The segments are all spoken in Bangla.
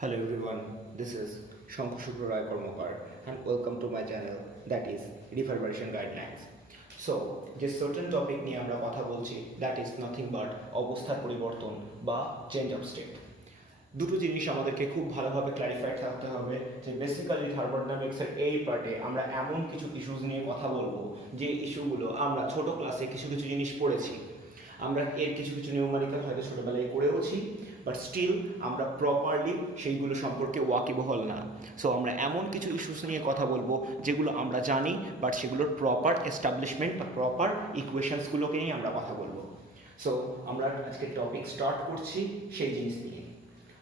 Hello everyone, this is Shankar Shukra Roy Kormakar and welcome to my channel that is Reverberation Guidelines. So, যে certain topic নিয়ে আমরা কথা বলছি that is nothing but অবস্থার পরিবর্তন বা চেঞ্জ অফ স্টেট। দুটো জিনিস আমাদেরকে খুব ভালোভাবে ক্ল্যারিফাইড থাকতে হবে যে বেসিক্যালি থার্মোডাইনামিক্সের এই পার্টে আমরা এমন কিছু ইস্যুস নিয়ে কথা বলবো যে ইস্যুগুলো আমরা ছোট ক্লাসে কিছু কিছু জিনিস পড়েছি, আমরা এর কিছু কিছু নিয়মানিকা হয়তো ছোটোবেলায় করেওছি, বাট স্টিল আমরা প্রপারলি সেইগুলো সম্পর্কে ওয়াকিবহল না। সো আমরা এমন কিছু ইস্যুস নিয়ে কথা বলবো যেগুলো আমরা জানি, বাট সেগুলোর প্রপার এস্টাবলিশমেন্ট বা প্রপার ইকুয়েশনসগুলোকে নিয়ে আমরা কথা বলবো। সো আমরা আজকে টপিক স্টার্ট করছি সেই জিনিস নিয়ে।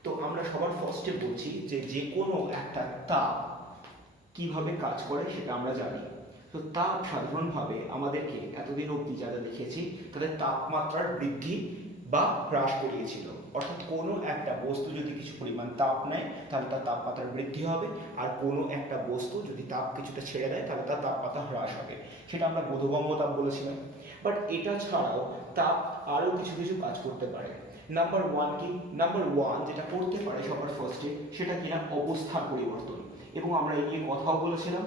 তো আমরা সবার ফার্স্টে বলছি যে যে কোনো একটা তাপ কীভাবে কাজ করে সেটা আমরা জানি। তো তাপ সাধারণভাবে আমাদেরকে এতদিন অবধি যারা দেখেছি তাদের তাপমাত্রার বৃদ্ধি বা হ্রাস করিয়েছিল, অর্থাৎ কোনো একটা বস্তু যদি কিছু পরিমাণ তাপ নেয় তাহলে তার তাপমাত্রার বৃদ্ধি হবে, আর কোনো একটা বস্তু যদি তাপ কিছুটা ছেড়ে দেয় তাহলে তার তাপমাত্রা হ্রাস হবে। সেটা আমরা বোধগম্য তাপ বলেছিলাম। বাট এটা ছাড়াও তাপ আরও কিছু কিছু কাজ করতে পারে। নাম্বার ওয়ান যেটা করতে পারে সবার ফার্স্টে সেটা কিনা অবস্থার পরিবর্তন, এবং আমরা এই নিয়ে কথাও বলেছিলাম।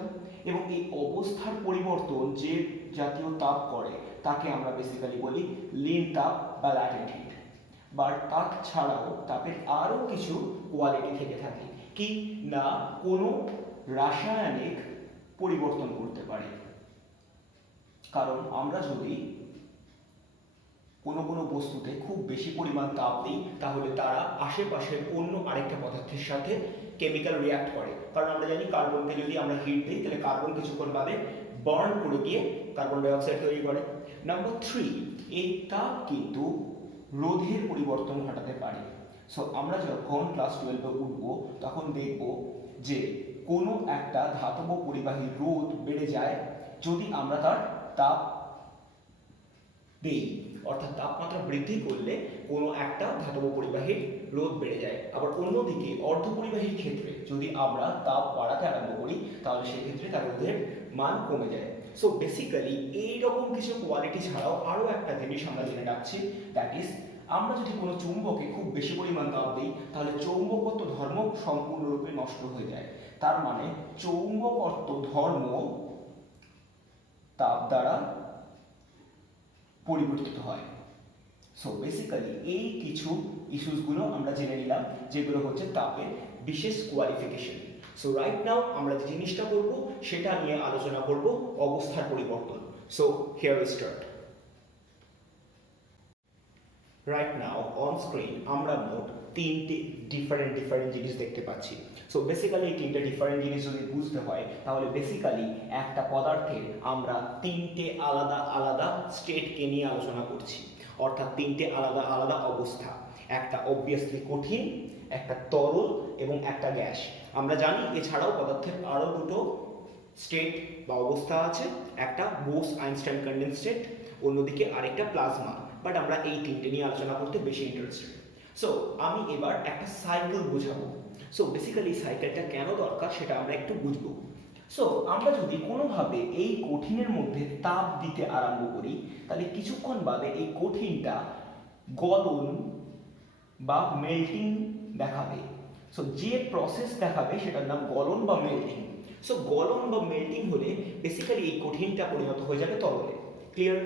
এবং এই অবস্থার পরিবর্তন যে জাতীয় তাপ করে তাকে আমরা বেসিক্যালি বলি লিন তাপ বা ল্যাটেন্ট হিট। বাট তাপ ছাড়াও তাপের আরও কিছু কোয়ালিটি থেকে থাকে, কি না কোনো রাসায়নিক পরিবর্তন করতে পারে। কারণ আমরা যদি কোনো বস্তুতে খুব বেশি পরিমাণ তাপ দিই তাহলে তারা আশেপাশের অন্য আরেকটা পদার্থের সাথে কেমিক্যাল রিয়াক্ট করে। কারণ আমরা জানি কার্বনকে যদি আমরা হিট দিই তাহলে কার্বন কিছুক্ষণ বাদে বার্ন করে গিয়ে কার্বন ডাইঅক্সাইড তৈরি করে। নাম্বার 3, এই তাপ কিন্তু রোধের পরিবর্তন ঘটাতে পারে। সো আমরা যখন ক্লাস 12-এ উঠব তখন দেখব যে কোনো একটা ধাতব পরিবাহী রোধ বেড়ে যায় যদি আমরা তার তাপ দেই, অর্থাৎ তাপমাত্রা বৃদ্ধি করলে কোনো একটা ধাতব পরিবাহীর রোধ বেড়ে যায়। আবার অন্যদিকে অর্ধপরিবাহীর ক্ষেত্রে যদি আমরা তাপ বাড়াতে আরম্ভ করি তাহলে সেক্ষেত্রে তার রোধের মান কমে যায়। সো বেসিক্যালি এইরকম কিছু কোয়ালিটি ছাড়াও আরও একটা জিনিস আমরা জেনে রাখছি, দ্যাট ইজ আমরা যদি কোনো চুম্বকে খুব বেশি পরিমাণ তাপ দিই তাহলে চৌম্বকত্ব ধর্ম সম্পূর্ণরূপে নষ্ট হয়ে যায়। তার মানে চৌম্বকত্ব ধর্ম তাপ দ্বারা পরিবর্তিত হয়। সো বেসিক্যালি এই কিছু ইস্যুসগুলো আমরা জেনে নিলাম যেগুলো হচ্ছে তাপের বিশেষ কোয়ালিফিকেশন। সো রাইট নাও আমরা যে জিনিসটা করব সেটা নিয়ে আলোচনা করব অবস্থার পরিবর্তন। So here we start. Right now on screen আমরা মোট তিনটে ডিফারেন্ট জিনিস দেখতে পাচ্ছি। সো বেসিক্যালি এই তিনটে ডিফারেন্ট জিনিস যদি বুঝতে হয় তাহলে বেসিক্যালি একটা পদার্থের আমরা তিনটে আলাদা আলাদা স্টেটকে নিয়ে আলোচনা করছি, অর্থাৎ তিনটে আলাদা আলাদা অবস্থা। একটা অবভিয়াসলি কঠিন, একটা তরল এবং একটা গ্যাস। আমরা জানি এছাড়াও পদার্থের আরও দুটো স্টেট বা অবস্থা আছে, একটা বোস-আইনস্টাইন কনডেন্সেট, অন্যদিকে আরেকটা প্লাজমা। বাট আমরা এই তিনটে নিয়ে আলোচনা করতে বেশি ইন্টারেস্টেড। সো আমি এবার একটা সাইকেল বোঝাবো। সো বেসিক্যালি সাইকেলটা কেন দরকার সেটা আমরা একটু বুঝবো। সো আমরা যদি কোনোভাবে এই কঠিনের মধ্যে তাপ দিতে আরম্ভ করি তাহলে কিছুক্ষণ বাদে এই কঠিনটা গলন বা মেল্টিং দেখাবে। সো যে প্রসেস দেখাবে সেটার নাম গলন বা মেল্টিং। সো গলন বা মেল্টিং হলে বেসিক্যালি এই কঠিনটা পরিণত হয়ে যাবে তরলে। ক্লিয়ার?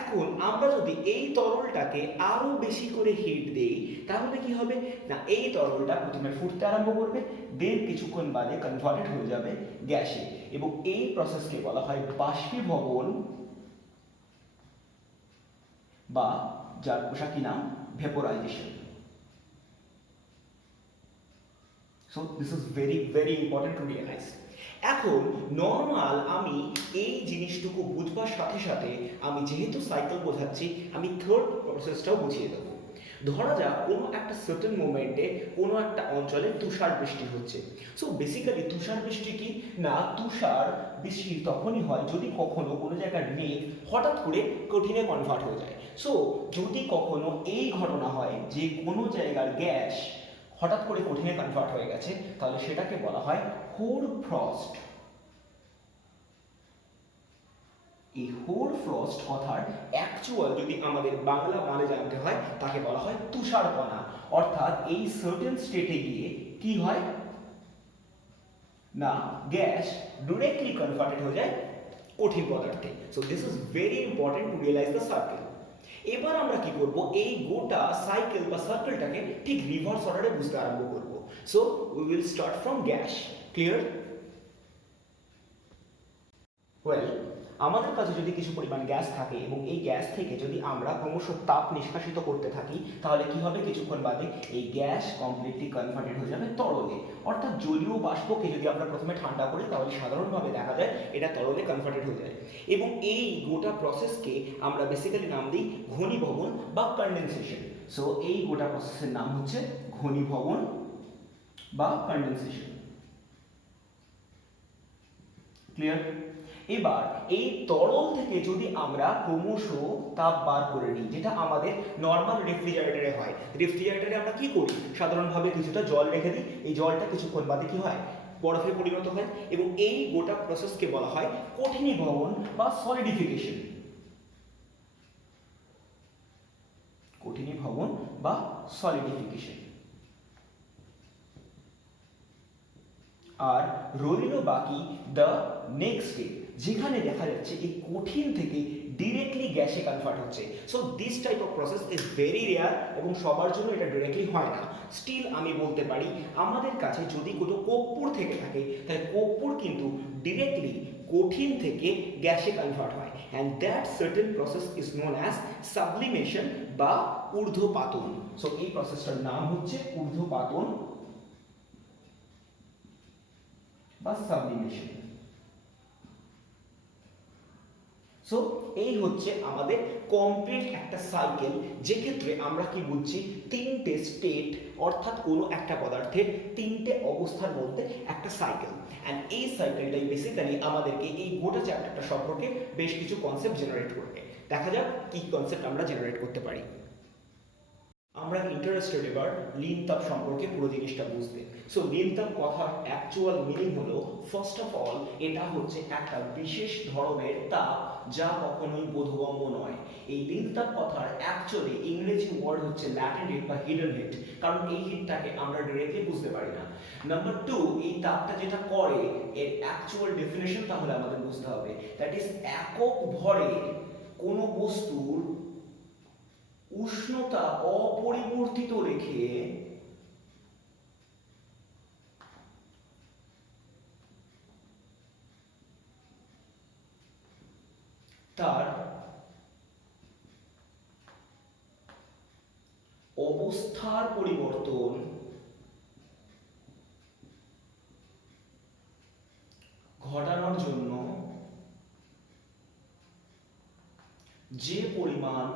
এখন আমরা যদি এই তরলটাকে আরো বেশি করে হিট দেই তাহলে কি হবে না, এই তরলটা প্রথমে ফুটতে আরম্ভ করবে, দেন কিছুক্ষণ বাদে কনভার্টেড হয়ে যাবে গ্যাসে, এবং এই প্রসেসকে বলা হয় বাষ্পীভবন বা যার পোশাকি নাম vaporisation. So this is very important to realise. এখন নর্মাল আমি এই জিনিসটুকু বুঝবার সাথে সাথে আমি যেহেতু সাইকেল বোঝাচ্ছি আমি থার্ড প্রসেসটাও বুঝিয়ে দেবো। ধরা যাক কোনো একটা সার্টেন মোমেন্টে কোনো একটা অঞ্চলে তুষার বৃষ্টি হচ্ছে। সো বেসিক্যালি তুষার বৃষ্টি কি না, তুষার বৃষ্টি তখনই হয় যদি কখনো কোনো জায়গার মেঘ হঠাৎ করে কঠিনে কনভার্ট হয়ে যায়। সো যদি কখনো এই ঘটনা হয় যে কোনো জায়গার গ্যাস হঠাৎ করে কঠিনে কনভার্ট হয়ে গেছে তাহলে সেটাকে বলা হয় হোর ফ্রস্ট। এই হোর ফ্রস্ট কথার অ্যাকচুয়াল যদি আমাদের বাংলা মানে জানতে হয় তাকে বলা হয় তুষারকণা। অর্থাৎ এই সার্টেন স্টেটে গিয়ে কি হয় না গ্যাস ডিরেক্টলি কনভার্টেড হয়ে যায় কঠিন পদার্থে। So this is very important to realise the circle. এবার আমরা কি করব, এই গোটা সাইকেল বা সার্কেলটাকে ঠিক রিভার্স অর্ডারে বুঝতে আরম্ভ করব। So we will start from gas. Clear? Well, আমাদের কাছে যদি কিছু পরিমাণ গ্যাস থাকে এবং এই গ্যাস থেকে যদি আমরা ক্রমশ তাপ নিষ্কাশিত করতে থাকি, তাহলে কি হবে, কিছুক্ষণ বাদে এই গ্যাস কমপ্লিটলি কনভার্টেড হয়ে যাবে তরলে। অর্থাৎ জলীয় বাষ্পকে যদি আমরা প্রথমে ঠান্ডা করি তাহলে সাধারণভাবে দেখা যায় এটা তরলে কনভার্টেড হয়ে যায়। এবং এই গোটা প্রসেসকে আমরা বেসিক্যালি নাম দিই ঘনীভবন বা কনডেনসেশন। সো এই গোটা প্রসেসের নাম হচ্ছে ঘনীভবন বা কনডেনসেশন। ক্লিয়ার? এবার এই তরল থেকে যদি আমরা ক্রমশ তাপ বার করে নিই, যেটা আমাদের নর্মাল রেফ্রিজারেটরে হয়। রেফ্রিজারেটরে আমরা কি করি, সাধারণভাবে কিছুটা জল রেখে দিই, এই জলটা কিছুক্ষণ বাদে কি হয়, বরফে পরিণত হয়, এবং এই গোটা প্রসেসকে বলা হয় কঠিনীভবন বা সলিডিফিকেশন। কঠিনীভবন বা সলিডিফিকেশন। আর রইল বাকি দ্য নেক্সট স্টেপ, যেখানে দেখা যাচ্ছে এই কঠিন থেকে ডিরেক্টলি গ্যাসে কনভার্ট হচ্ছে। So this type of process is very rare এবং সবার জন্য এটা ডিরেক্টলি হয় না। স্টিল আমি বলতে পারি আমাদের কাছে যদি কোনো কর্পূর থেকে থাকে, তাহলে কর্পূর কিন্তু ডিরেক্টলি কঠিন থেকে গ্যাসে কনভার্ট হয়, and that certain process is known as sublimation বা ঊর্ধ্বপাতন। সো এই প্রসেসটার নাম হচ্ছে ঊর্ধ্বপাতন বা সাবলিমেশন। সো এই হচ্ছে আমাদের কমপ্লিট একটা সাইকেল, যে ক্ষেত্রে আমরা কি বুঝছি, তিনটে স্টেট, অর্থাৎ কোনো একটা পদার্থের তিনটে অবস্থার মধ্যে একটা সাইকেল। অ্যান্ড এই সাইকেলটাই বেসিক্যালি আমাদেরকে এই গোটা চ্যাপ্টারটা সম্পর্কে বেশ কিছু কনসেপ্ট জেনারেট করবে। দেখা যাক কি কনসেপ্ট আমরা জেনারেট করতে পারি। আমরা ইন্টারেস্টেড এবার লিন তাপ সম্পর্কে পুরো জিনিসটা বুঝতে। সো লিন তাপ কথার অ্যাকচুয়াল মিনিং হলো, ফার্স্ট অফ অল এটা হচ্ছে একটা বিশেষ ধরনের তাপ যা কখনোই বোধগম্য নয়। এই লিন তাপ কথার অ্যাকচুয়ালি ইংরেজি ওয়ার্ড হচ্ছে ল্যাটেন্ট হিট বা হিডেন হিট, কারণ এই হিটটাকে আমরা ডিরেক্টলি বুঝতে পারি না। নাম্বার টু, এই তাপটা যেটা করে এর অ্যাকচুয়াল ডেফিনেশন তাহলে আমাদের বুঝতে হবে, দ্যাট ইজ একক ভরের কোনো বস্তুর উষ্ণতা অপরিবর্তিত রেখে তার অবস্থার পরিবর্তন ঘটানোর জন্য যে পরিমাণ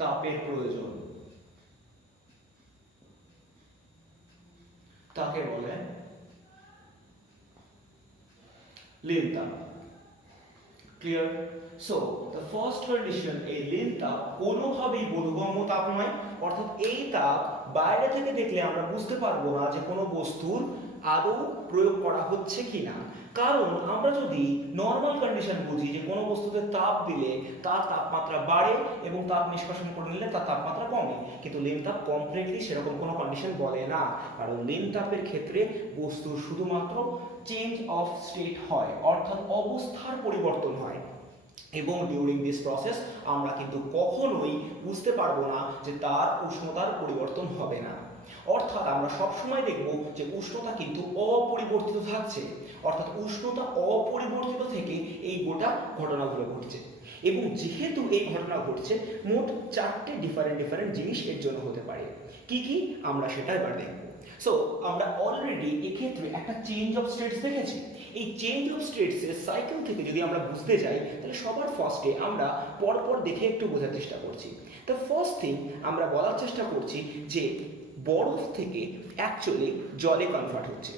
তাপের প্রয়োজন তাকে বলে লিন তাপ। Clear? So the first condition, এই লিন তাপ কোনোভাবেই বোধগম্য তাপ নয়, অর্থাৎ এই তাপ বাইরে থেকে দেখলে আমরা বুঝতে পারবো না যে কোনো বস্তুর আদৌ প্রয়োগ করা হচ্ছে কিনা। কারণ আমরা যদি নর্মাল কন্ডিশন বুঝি যে কোনো বস্তুতে তাপ দিলে তার তাপমাত্রা বাড়ে এবং তাপ নিষ্কাশন করে নিলে তার তাপমাত্রা কমে, কিন্তু লিন তাপ কমপ্লিটলি সেরকম কোনো কন্ডিশন বলে না। কারণ লিন তাপের ক্ষেত্রে বস্তুর শুধুমাত্র চেঞ্জ অফ স্টেট হয়, অর্থাৎ অবস্থার পরিবর্তন হয়, এবং ডিউরিং দিস প্রসেস আমরা কিন্তু কখনোই বুঝতে পারবো না যে তার উষ্ণতার পরিবর্তন হবে না। অর্থাৎ আমরা সবসময় দেখব যে উষ্ণতা কিন্তু অপরিবর্তিত থাকছে, অর্থাৎ উষ্ণতা অপরিবর্তিত থেকে এই গোটা ঘটনাগুলো ঘটছে। এবং যেহেতু এই ঘটনা ঘটছে, মোট চারটে ডিফারেন্ট জিনিস এর জন্য হতে পারে। কি কি আমরা সেটা এবার দেখব। সো আমরা অলরেডি এক্ষেত্রে একটা চেঞ্জ অফ স্টেটস দেখেছি। এই চেঞ্জ অফ স্টেটসের সাইকেল থেকে যদি আমরা বুঝতে যাই, তাহলে সবার ফার্স্টে আমরা পরপর দেখে একটু বোঝার চেষ্টা করছি। দ্য ফার্স্ট থিং আমরা বলার চেষ্টা করছি যে বরফ থেকে অ্যাকচুয়ালি জলে কনভার্ট হচ্ছে।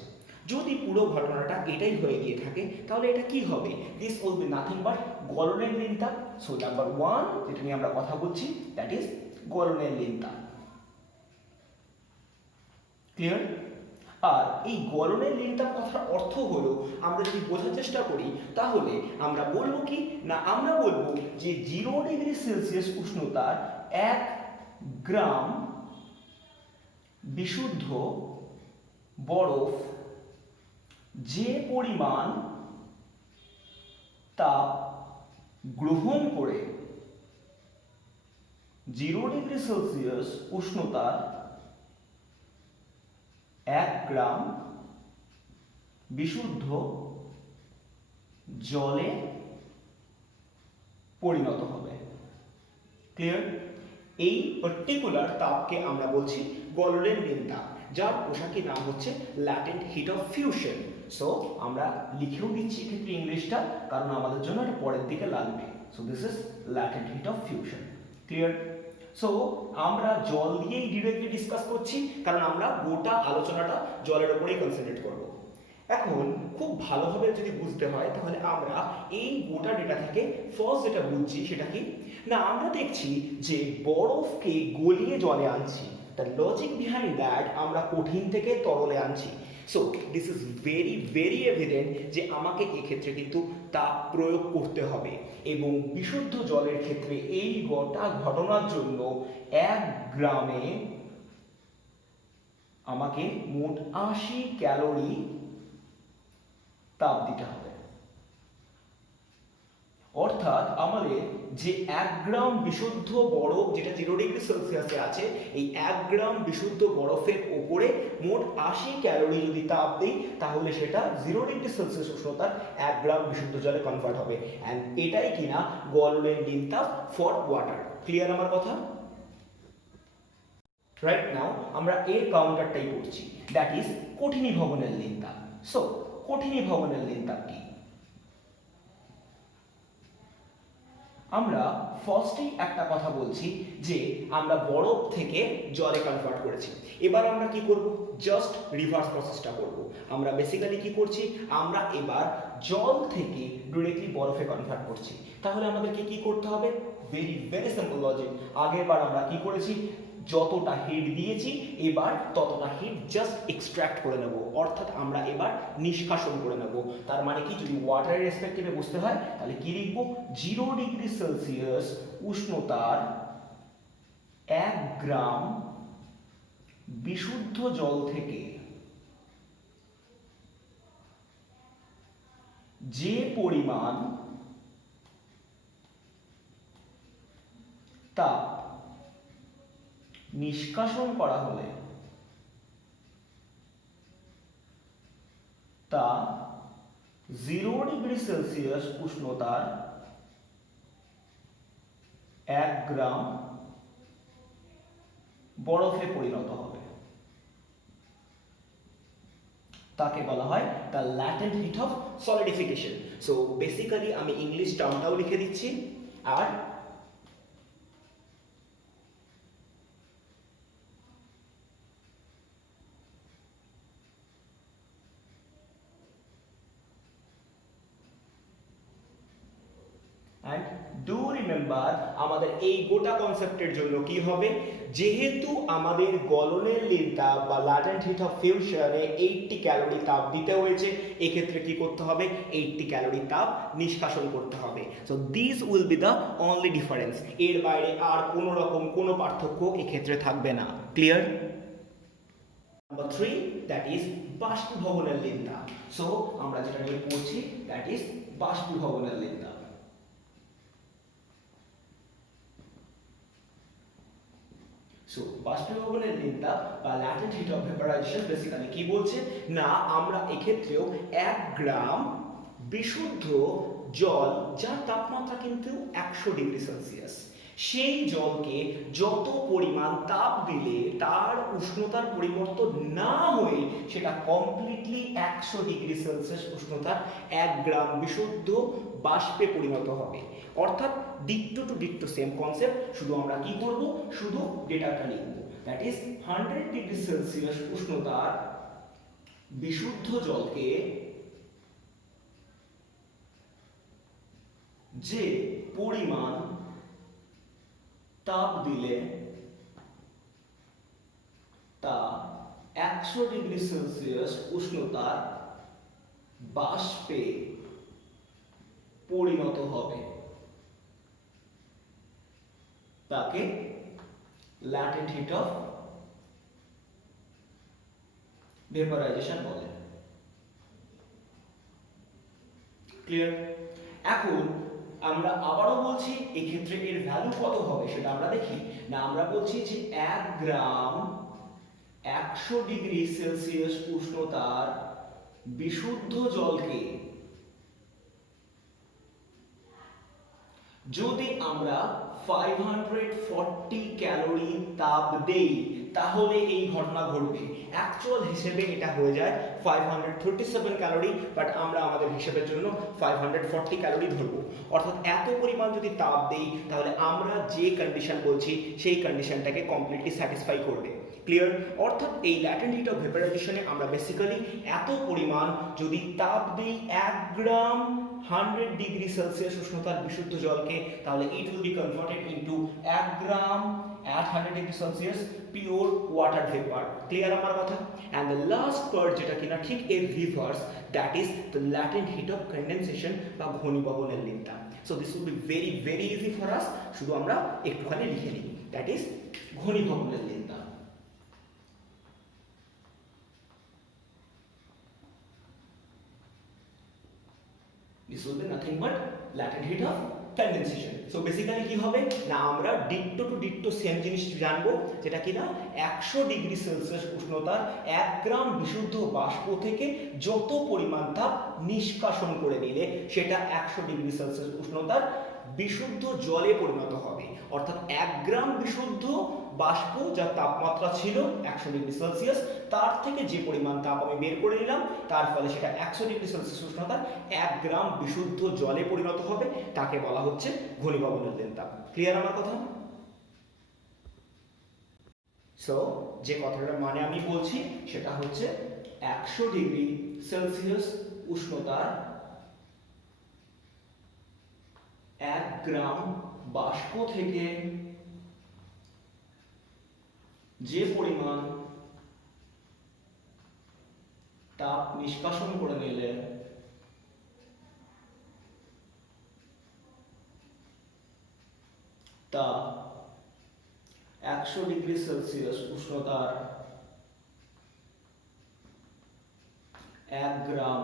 যদি পুরো ঘটনাটা এটাই হয়ে গিয়ে থাকে, তাহলে এটা কি হবে, this will be nothing but গলনের লিন তাপ। সো নাম্বার ওয়ান যেটা নিয়ে আমরা কথা বলছি, দ্যাট ইজ গলনের লিন তাপ। ক্লিয়ার? আর এই গলনের লিন তাপ কথার অর্থ হলো, আমরা যদি বোঝার চেষ্টা করি তাহলে আমরা বলবো কি না, আমরা বলবো যে 0 ডিগ্রি সেলসিয়াস উষ্ণতার 1 গ্রাম বিশুদ্ধ বরফ যে পরিমাণ তাপ গ্রহণ করে 0°C উষ্ণতার 1 গ্রাম বিশুদ্ধ জলে পরিণত হবে। ক্লিয়ার? এই পার্টিকুলার তাপকে আমরা বলছি গলনের নীল তাপ, যার পোশাকি নাম হচ্ছে latent heat of fusion. So আমরা লিখেও দিচ্ছি এক্ষেত্রে ইংলিশটা, কারণ আমাদের জন্য এটা পরের দিকে লাগবে। So this is latent heat of fusion. Clear? So আমরা জল দিয়েই ডিরেক্টলি ডিসকাস করছি, কারণ আমরা গোটা আলোচনাটা জলের উপরেই কনসেন্ট্রেট করব। এখন খুব ভালোভাবে যদি বুঝতে হয় তাহলে আমরা এই গোটা ডেটা থেকে ফার্স্ট যেটা বুঝছি সেটা কি না, আমরা দেখছি যে বরফকে গলিয়ে জলে আনছি। দ্য লজিক বিহাইন্ড দ্যাট আমরা কঠিন থেকে তরলে আনছি। So this is very very evident যে আমাকে এক্ষেত্রে কিন্তু তাপ প্রয়োগ করতে হবে, এবং বিশুদ্ধ জলের ক্ষেত্রে এই গোটা ঘটনার জন্য 1 গ্রামে আমাকে মোট 80 ক্যালোরি তাপ দিতে হবে। অর্থাৎ আমাদের যে 1 গ্রাম বিশুদ্ধ বরফ যেটা 0°C আছে, এই 1 গ্রাম বিশুদ্ধ বরফের উপরে মোট 80 ক্যালোরি যদি তাপ দিই, তাহলে সেটা 0°C উষ্ণতার 1 গ্রাম বিশুদ্ধ জলে কনভার্ট হবে। অ্যান্ড এটাই কিনা গলনের নীল তাপ ফর ওয়াটার। ক্লিয়ার আমার কথা? রাইট নাও আমরা এর কাউন্টারটাই করছি, দ্যাট ইজ কঠিনী ভবনের নীল তাপ। সো কঠিনী ভবনের নীল তাপ কি? আমরা ফার্স্টেই একটা কথা বলছি যে আমরা বরফ থেকে জলে কনভার্ট করেছি। এবার আমরা কি করব? জাস্ট রিভার্স প্রসেসটা করব। আমরা বেসিক্যালি কি করছি? আমরা এবার জল থেকে ডিরেক্টলি বরফে কনভার্ট করছি। তাহলে আমাদেরকে কি করতে হবে? Very very simple logic. আগেরবার আমরা কি করেছি? যতটা হিট দিয়েছি এবার ততটা হিট জাস্ট এক্সট্রাক্ট করে নেব, অর্থাৎ আমরা এবার নিষ্কাশন করে নেব। তার মানে কি, যদি ওয়াটারের রেসপেক্টিভে বুঝতে হয় তাহলে কি লিখব? 0°C উষ্ণতার 1 গ্রাম বিশুদ্ধ জল থেকে যে পরিমাণ তাপ নিষ্কাশন করা হলে তা 0°C উষ্ণতার 1 গ্রাম বরফে পরিণত হবে। তাকে বলা হয় the latent heat of solidification. So basically আমি ইংলিশ টার্মটাও লিখে দিচ্ছি। আর and do remember আমাদের এই গোটা কনসেপ্টের জন্য কি হবে? যেহেতু আমাদের গলনের নীল তাপ বা ল্যাটেন্ট হিট অফ ফিউশনে 80 ক্যালোরি তাপ দিতে হয়েছে, এক্ষেত্রে কি করতে হবে? 80 ক্যালোরি তাপ নিষ্কাশন করতে হবে। So this will B the only difference. এর বাইরে আর কোনো রকম কোনো পার্থক্য এক্ষেত্রে থাকবে না। ক্লিয়ার? নাম্বার 3, দ্যাট ইজ বাষ্পীভবনের নীল তাপ। সো আমরা যেটা নিয়ে পড়ছি দ্যাট ইজ বাষ্পীভবনের নীল তাপ। সো বাষ্পীভবনের নীল তাপ বা latent heat of vaporisation basically কি বলছে না, আমরা এক্ষেত্রেও 1 গ্রাম বিশুদ্ধ জল যার তাপমাত্রা কিন্তু 100°C, সেই জলকে যত পরিমাণ তাপ দিলে তার উষ্ণতার পরিবর্তন না হয়ে সেটা কমপ্লিটলি 100°C উষ্ণতার 1 গ্রাম বিশুদ্ধ বাষ্পে পরিণত হবে। অর্থাৎ ডিক্টো টু ডিক্টো সেম কনসেপ্ট, শুধু আমরা কি করব? শুধু ডেটাটা লিখব। দ্যাট ইজ 100°C উষ্ণতার বিশুদ্ধ জলকে যে পরিমাণ তাপ দিলে তা 100°C উষ্ণতার বাষ্পে পরিণত হবে, তাকে ল্যাটেন্ট হিট অফ ভেপারাইজেশন বলে। ক্লিয়ার? এখন আমরা আবারও বলছি এক্ষেত্রে এর ভ্যালু কত হবে সেটা আমরা দেখি না। আমরা বলছি যে 1 গ্রাম 100 ডিগ্রি সেলসিয়াস উষ্ণতার বিশুদ্ধ জলকে যদি আমরা 540 ক্যালোরি তাপ দেই তাহলে এই ঘটনা ঘটবে। অ্যাকচুয়াল হিসেবে এটা হয়ে যায় 537 ক্যালোরি, বাট আমরা আমাদের হিসেবের জন্য 540 ক্যালোরি ধরবো। অর্থাৎ এত পরিমাণ যদি তাপ দেই তাহলে আমরা যে কন্ডিশন বলছি সেই কন্ডিশনটাকে কমপ্লিটলি স্যাটিসফাই করবে। ক্লিয়ার? অর্থাৎ এই ল্যাটেন্ট হিট অফ ভেপারাইজেশনে আমরা বেসিক্যালি এত পরিমাণ যদি তাপ দিই 1 গ্রাম 100 ডিগ্রি সেলসিয়াস উষ্ণতার বিশুদ্ধ জলকে, তাহলে it will be converted into 1 gram at 100 degree Celsius pure water vapour. Clear আমার কথা? and the last part যেটা কিনা ঠিক এর reverse, that is the latent heat of condensation বা ঘনীভবনের লিনটা। so this will be very very easy for us, শুধু আমরা একটুখানি লিখে নিই, that is ঘনীভবনের লিনটা। This will be nothing but latent heat of condensation. So basically কি হবে না, আমরা ডিট্টো টু ডিট্টো সেম জিনিস জানবো, যেটা কিনা 100 ডিগ্রি সেলসিয়াস উষ্ণতার 1 গ্রাম বিশুদ্ধ বাষ্প থেকে যত পরিমাণ তাপ নিষ্কাশন করে নিলে সেটা 100 ডিগ্রি সেলসিয়াস উষ্ণতার বিশুদ্ধ জলে পরিণত হবে। অর্থাৎ 1 গ্রাম বিশুদ্ধ বাষ্প যার তাপমাত্রা ছিল 100 ডিগ্রি সেলসিয়াস, তার থেকে যে পরিমাণ তাপ আমি বের করে নিলাম তার ফলে সেটা 100 ডিগ্রি সেলসিয়াস উষ্ণতার 1 গ্রাম বিশুদ্ধ জলে পরিণত হবে, তাকে বলা হচ্ছে ঘনীভবনের তাপ। ক্লিয়ার আমার কথা? সো যে কথাটার মানে আমি বলছি সেটা হচ্ছে 100 ডিগ্রি সেলসিয়াস উষ্ণতার 1 গ্রাম বাষ্প থেকে যে পরিমাণ তাপ নিষ্কাশন করে নিলে তা 100 ডিগ্রি সেলসিয়াস উষ্ণতার 1 গ্রাম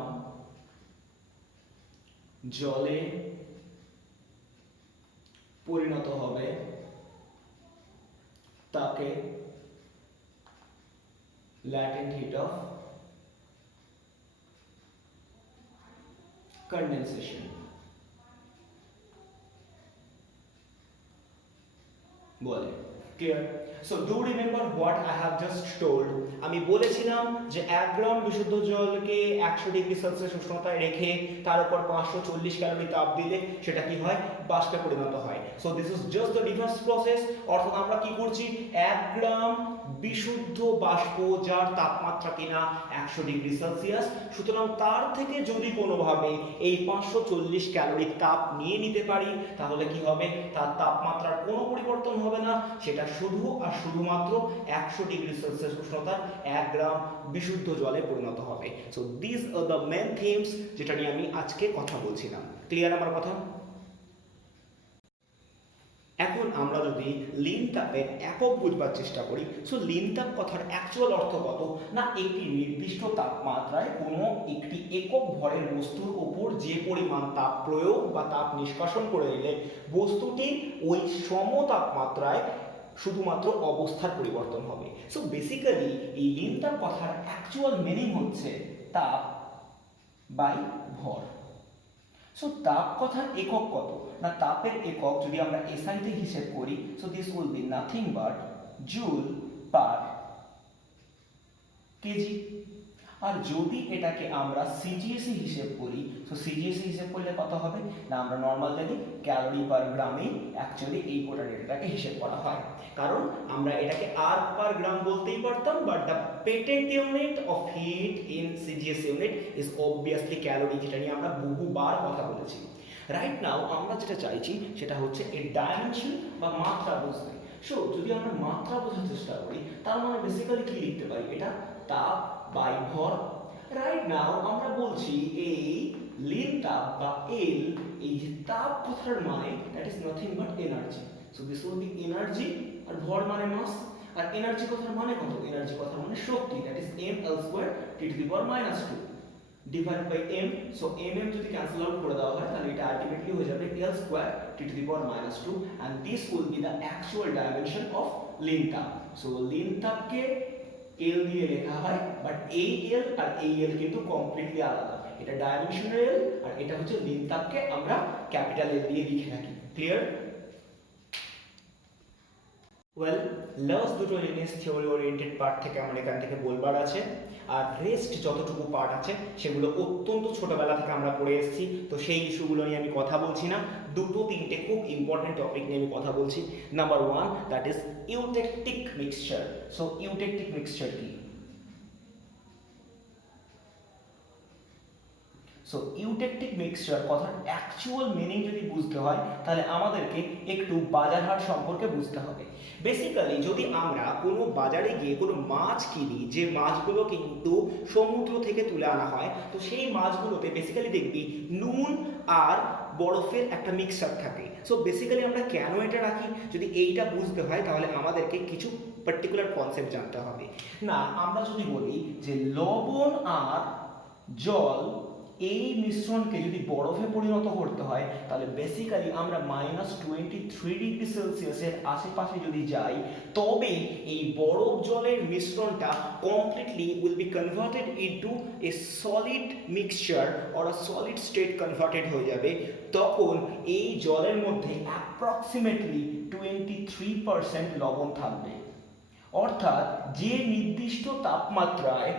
জলে পরিণত হবে, তাকে latent heat of condensation বলে। Clear? So do remember what I have just told. আমি বলেছিলাম যে 1 গ্রাম বিশুদ্ধ জলকে 100 ডিগ্রি সেলসিয়াস উষ্ণতায় রেখে তার উপর 540 ক্যালোরি তাপ দিলে সেটা কি হয়, বাষ্পে পরিণত হয়। So this is just the reverse process. অর্থাৎ আমরা কি করছি, 1 গ্রাম বিশুদ্ধ বাষ্প যার তাপমাত্রা কিনা 100 ডিগ্রি সেলসিয়াস, সুতরাং তার থেকে যদি কোনোভাবে এই 540 ক্যালোরি তাপ নিয়ে নিতে পারি তাহলে কি হবে, তার তাপমাত্রার কোনো পরিবর্তন হবে না, সেটা শুধু আর শুধুমাত্র 100 ডিগ্রি সেলসিয়াস উষ্ণতার 1 গ্রাম বিশুদ্ধ জলে পরিণত হবে। So this are the main themes যেটা নিয়ে আমি আজকে কথা বলছিলাম। ক্লিয়ার আমার কথা? এখন আমরা যদি লিন তাপের একক বুঝবার চেষ্টা করি, সো লিন তাপ কথার অ্যাকচুয়াল অর্থ কত না, একটি নির্দিষ্ট তাপমাত্রায় কোনো একটি একক ভরের বস্তুর উপর যে পরিমাণ তাপ প্রয়োগ বা তাপ নিষ্কাশন করে দিলে বস্তুটি ওই সম তাপমাত্রায় শুধুমাত্র অবস্থার পরিবর্তন হবে। সো বেসিক্যালি এই লিন তাপ কথার অ্যাকচুয়াল মিনিং হচ্ছে তাপ বাই ভর। সো তাপ কথার একক কত না, তাপের একক যদি আমরা এসআই তে হিসেব করি, so this will be nothing but joule per KG. আর যদি এটাকে আমরা সিজিএসি হিসেব করি, সো সিজিএসি হিসেব করলে কত হবে না, আমরা নর্মাল জানি ক্যালোরি পার গ্রামে অ্যাকচুয়ালি এই গোটা ডেটাটাকে হিসেব করা হয়। কারণ আমরা এটাকে আর পার গ্রাম বলতেই পারতাম, but the patent unit of heat in CGS unit is obviously calorie, যেটা নিয়ে আমরা বহুবার কথা বলেছি। রাইট নাও আমরা যেটা চাইছি সেটা হচ্ছে এর ডাইমেনশন বা মাত্রা বুঝতে। সো যদি আমরা মাত্রা বোঝার চেষ্টা করি তার মানে বেসিক্যালি কি লিখতে পারি, এটা তাপ বাই ভর। রাইট নাও আমরা বলছি এই লিন তাপ বা এল, এই যে তাপ কথার মানে that is nothing but energy. So this will be energy, আর ভর মানে মাস। আর এনার্জি কথার মানে কত? এনার্জি কথার মানে শক্তি, that is ml² (10⁻²) divide by m। So mm যদি ক্যান্সেল আউট করে দেওয়া হয় তাহলে এটা আলটিমেটলি হয়ে যাবে l² (10⁻²) and this will be the actual dimension of লিন তাপ। সো লিন তাপকে l দিয়ে লেখা হয়, বাট এই l আর এই l কিন্তু কমপ্লিটলি আলাদা। এটা ডাইমেনশনাল l আর এটা হচ্ছে লিন তাপকে আমরা ক্যাপিটাল L দিয়ে লিখে থাকি। ক্লিয়ার? ওয়েল, লাস্ট দুটো জিনিস থিওরি ওরিয়েন্টেড পার্ট থেকে আমার এখান থেকে বলবার আছে, আর রেস্ট যতটুকু পার্ট আছে সেগুলো অত্যন্ত ছোটবেলা থেকে আমরা পড়ে এসেছি, তো সেই ইস্যুগুলো নিয়ে আমি কথা বলছি না। দুটো তিনটে খুব ইম্পর্টেন্ট টপিক নিয়ে আমি কথা বলছি। Number 1, that is eutectic mixture. So eutectic mixture কি? সো ইউটেকটিক মিক্সচার কথার অ্যাকচুয়াল মিনিং যদি বুঝতে হয় তাহলে আমাদেরকে একটু বাজার হাট সম্পর্কে বুঝতে হবে। বেসিক্যালি যদি আমরা কোনো বাজারে গিয়ে কোনো মাছ কিনি, যে মাছগুলো কিন্তু সমুদ্র থেকে তুলে আনা হয়, তো সেই মাছগুলোতে বেসিক্যালি দেখবি নুন আর বরফের একটা মিক্সচার থাকে। সো বেসিক্যালি আমরা কেন এটা রাখি, যদি এইটা বুঝতে হয় তাহলে আমাদেরকে কিছু পার্টিকুলার কনসেপ্ট জানতে হবে। না, আমরা যদি বলি যে লবণ আর জল এই মিশ্রণকে যদি বরফে পরিণত করতে হয় তাহলে বেসিক্যালি আমরা -23°C আশেপাশে যদি যাই তবে এই বরফ জলের মিশ্রণটা completely will be converted into a solid mixture or a solid state converted হয়ে যাবে। তখন এই জলের মধ্যে অ্যাপ্রক্সিমেটলি 23% লবণ থাকবে। অর্থাৎ যে নির্দিষ্ট তাপমাত্রায়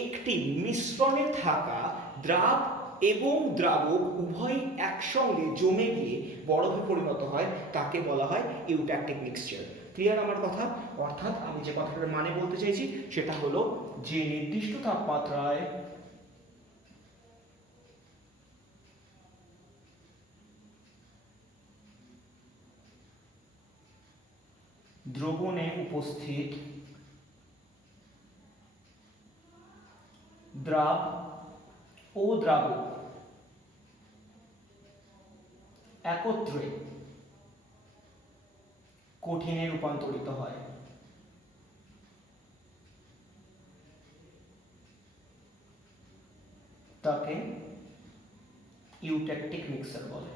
একটি মিশ্রণে থাকা দ্রাব এবং দ্রাবক উভয় একসঙ্গে জমে গিয়ে বরফে পরিণত হয় তাকে বলা হয় ইউট্যাকটিক মিক্সচার। ক্লিয়ার আমার কথা? অর্থাৎ আমি যে কথাটার মানে বলতে চাইছি সেটা হলো যে নির্দিষ্ট তাপমাত্রায় দ্রবণে উপস্থিত দ্রাব ও দ্রাবক একত্রে কঠিনে রূপান্তরিত হয় তাকে ইউট্যাকটিক মিক্সচার বলে।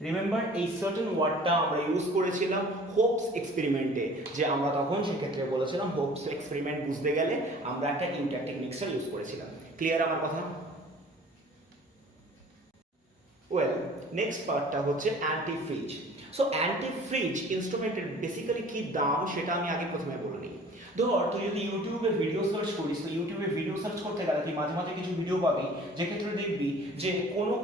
রিমেম্বার এই সার্টেন ওয়ার্ডটা আমরা ইউজ করেছিলাম হোপস এক্সপেরিমেন্টে, যে আমরা তখন সেক্ষেত্রে বলেছিলাম হোপস এক্সপেরিমেন্ট বুঝতে গেলে আমরা একটা ইউট্যাকটিক মিক্সচার ইউজ করেছিলাম। ক্লিয়ার আমার কথা? ওয়েল, নেক্সট পার্টটা হচ্ছে antifreeze. So antifreeze ইনস্ট্রুমেন্টের বেসিক্যালি কি দাম সেটা আমি আগে প্রথমে বলে নিই। ধর তুই যদি ইউটিউবে ভিডিও সার্চ করিস, তো ইউটিউবে ভিডিও সার্চ করতে গেলে তুই মাঝে মাঝে কিছু ভিডিও পাবি যেক্ষেত্রে দেখবি যে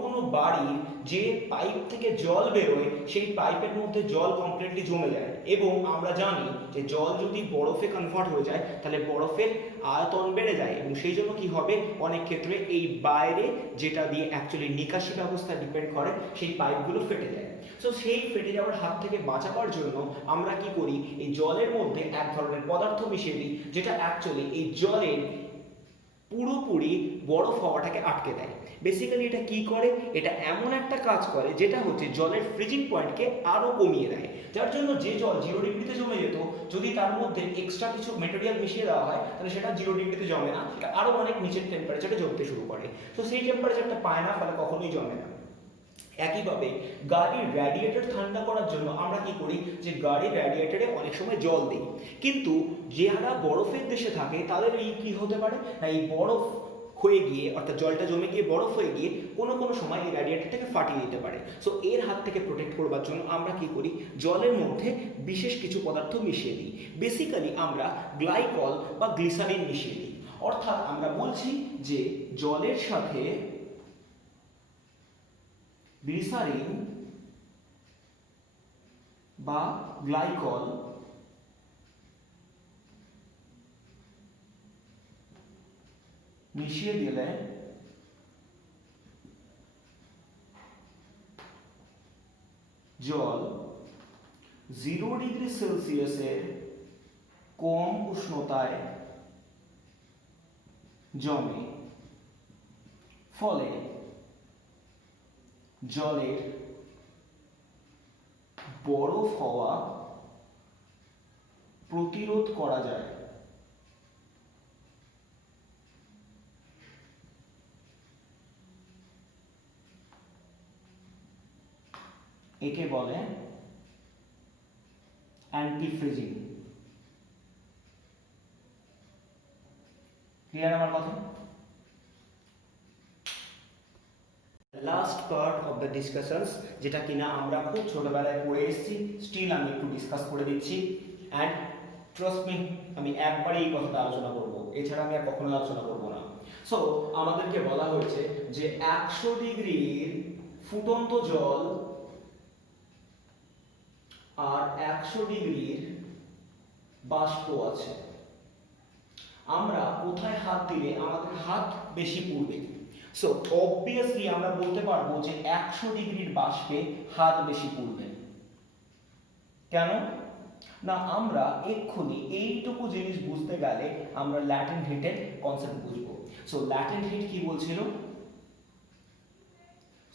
কোনো বাড়ির যে পাইপ থেকে জল বেরোয় সেই পাইপের মধ্যে জল কমপ্লিটলি জমে যায়, এবং আমরা জানি যে জল যদি বরফে কনভার্ট হয়ে যায় তাহলে বরফের আয়তন বেড়ে যায়, এবং সেই জন্য কি হবে অনেক ক্ষেত্রে এই বাইরে যেটা দিয়ে অ্যাকচুয়ালি নিকাশি ব্যবস্থা ডিপেন্ড করে সেই পাইপগুলো ফেটে যায়। সো সেই ফেটে যাওয়ার হাত থেকে বাঁচাবার জন্য আমরা কি করি, এই জলের মধ্যে এক ধরনের পদার্থ মিশিয়ে দিই যেটা অ্যাকচুয়ালি এই জলের পুরোপুরি বরফ হওয়াটাকে আটকে দেয়। বেসিক্যালি এটা কি করে, এটা এমন একটা কাজ করে যেটা হচ্ছে জলের ফ্রিজিং পয়েন্টকে আরো কমিয়ে দেয়, যার জন্য যে জল 0 ডিগ্রিতে জমে যেত যদি তার মধ্যে এক্সট্রা কিছু মেটেরিয়াল মিশিয়ে দেওয়া হয় তাহলে সেটা 0 ডিগ্রিতে জমে না, সেটা আরো অনেক নিচের টেম্পারেচারে জমতে শুরু করে। তো সেই টেম্পারেচারটা পায় না, ফলে কখনোই জমে না। একইভাবে গাড়ির রেডিয়েটর ঠান্ডা করার জন্য আমরা কি করি, যে গাড়ির রেডিয়েটরে অনেক সময় জল দিই, কিন্তু যারা বরফের দেশে থাকে তাদের এই কি হতে পারে না, এই বরফ হয়ে গিয়ে অর্থাৎ জলটা জমে গিয়ে বরফ হয়ে গিয়ে কোনো সময় এই রেডিয়েটরটাকে ফাটিয়ে দিতে পারে। সো এর হাত থেকে প্রোটেক্ট করবার জন্য আমরা কি করি, জলের মধ্যে বিশেষ কিছু পদার্থ মিশিয়ে দিই। বেসিক্যালি আমরা গ্লাইকল বা গ্লিসারিন মিশিয়ে দিই। অর্থাৎ আমরা বলছি যে জলের সাথে গ্লিসারিন বা গ্লাইকল মিশিয়ে দিলে জল 0 ডিগ্রি সেলসিয়াসের কম উষ্ণতায় জমে, ফলে জলের বরফ হওয়া প্রতিরোধ করা যায়। একে বলে অ্যান্টি ফ্রিজিং। ক্লিয়ার আমার কথা? Last part of the discussions, যেটা কিনা আমরা খুব ছোটবেলায় পড়ে এসেছি, স্টিল আমি একটু ডিসকাস করে দিচ্ছি। অ্যান্ড ট্রাস্ট মি, আমি একবারই এই কথাটা আলোচনা করব, এছাড়া আমি আর কখনো আলোচনা করব না। সো আমাদেরকে বলা হয়েছে যে 100 ডিগ্রির ফুটন্ত জল আর 100 ডিগ্রির বাষ্প আছে। আমরা কোথায় হাত দিলে আমাদের হাত বেশি পুড়বে? সো অবভিয়াসলি আমরা বলতে পারবো যে 100 ডিগ্রির বাষ্পে হাত বেশি পুড়বে। কেন না, আমরা এক্ষুনি এইটুকু জিনিস বুঝতে গেলে আমরা ল্যাটেন্ট হিটের কনসেপ্ট বুঝবো। সো ল্যাটেন্ট হিট কি বলছিল?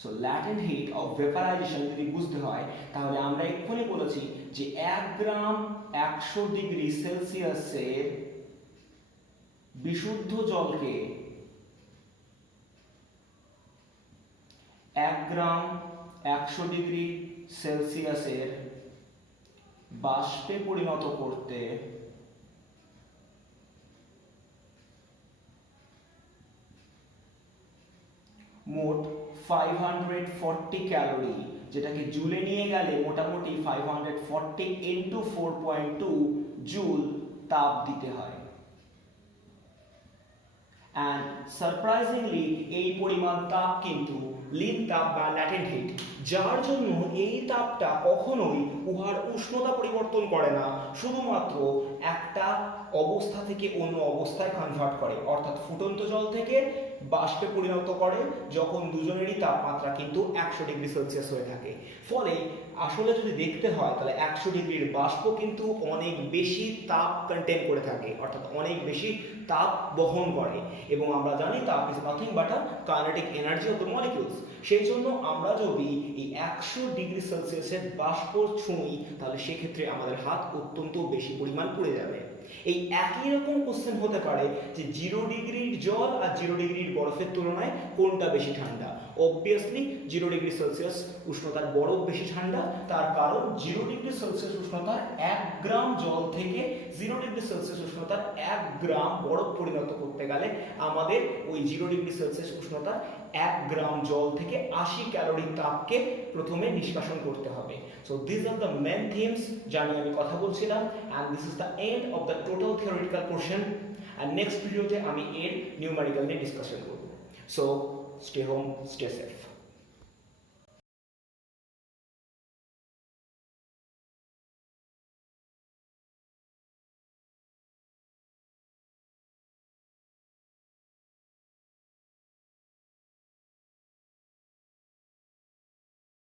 So latent heat of vaporisation যদি বুঝতে হয় তাহলে আমরা এক্ষুনি বলেছি যে 1 গ্রাম 100 ডিগ্রি সেলসিয়াসের বিশুদ্ধ জলকে 1 গ্রাম 100 ডিগ্রি সেলসিয়াসের বাষ্পে পরিণত করতে মোট 540 ক্যালোরি, যেটাকে জুলে নিয়ে গেলে মোটামুটি 540 ইন্টু 4.2 জুল তাপ দিতে হয়। অ্যান্ড সারপ্রাইজিংলি এই পরিমাণ তাপ কিন্তু লিন তাপ বা ল্যাটেন্ট হিট, যার জন্য এই তাপটা কখনোই উহার উষ্ণতা পরিবর্তন করে না, শুধুমাত্র একটা অবস্থা থেকে অন্য অবস্থায় কনভার্ট করে, অর্থাৎ ফুটন্ত জল থেকে বাষ্পে পরিণত করে যখন দুজনেরই তাপমাত্রা কিন্তু 100 ডিগ্রি সেলসিয়াস হয়ে থাকে। ফলে আসলে যদি দেখতে হয় তাহলে 100 ডিগ্রির বাষ্প কিন্তু অনেক বেশি তাপ কন্টেন করে থাকে, অর্থাৎ অনেক বেশি তাপ বহন করে, এবং আমরা জানি তাপ is nothing but a kinetic energy of the molecules. সেই জন্য আমরা যদি এই 100 ডিগ্রি সেলসিয়াসের বাষ্প ছুঁই তাহলে সেক্ষেত্রে আমাদের হাত অত্যন্ত বেশি পরিমাণ পুড়ে যাবে। এই একই রকম কোশ্চেন হতে পারে যে 0 ডিগ্রির জল আর 0 ডিগ্রির বরফের তুলনায় কোনটা বেশি ঠান্ডা? অবভিয়াসলি 0 ডিগ্রি সেলসিয়াস উষ্ণতার বরফ বেশি ঠান্ডা, তার কারণ 0 ডিগ্রি সেলসিয়াস উষ্ণতার 1 গ্রাম জল থেকে 0 ডিগ্রি সেলসিয়াস উষ্ণতার 1 গ্রাম বরফ পরিণত করতে গেলে আমাদের ওই 0 ডিগ্রি সেলসিয়াস উষ্ণতার 1 গ্রাম জল থেকে 80 ক্যালোরি তাপকে প্রথমে নিষ্কাশন করতে হবে। So this are the main themes যা নিয়ে আমি কথা বলছিলাম, and this is the end of the total theoretical portion. And next ভিডিওতে আমি এর নিউমেরিক্যাল নিয়ে ডিসকাশন করব। So stay home, stay safe.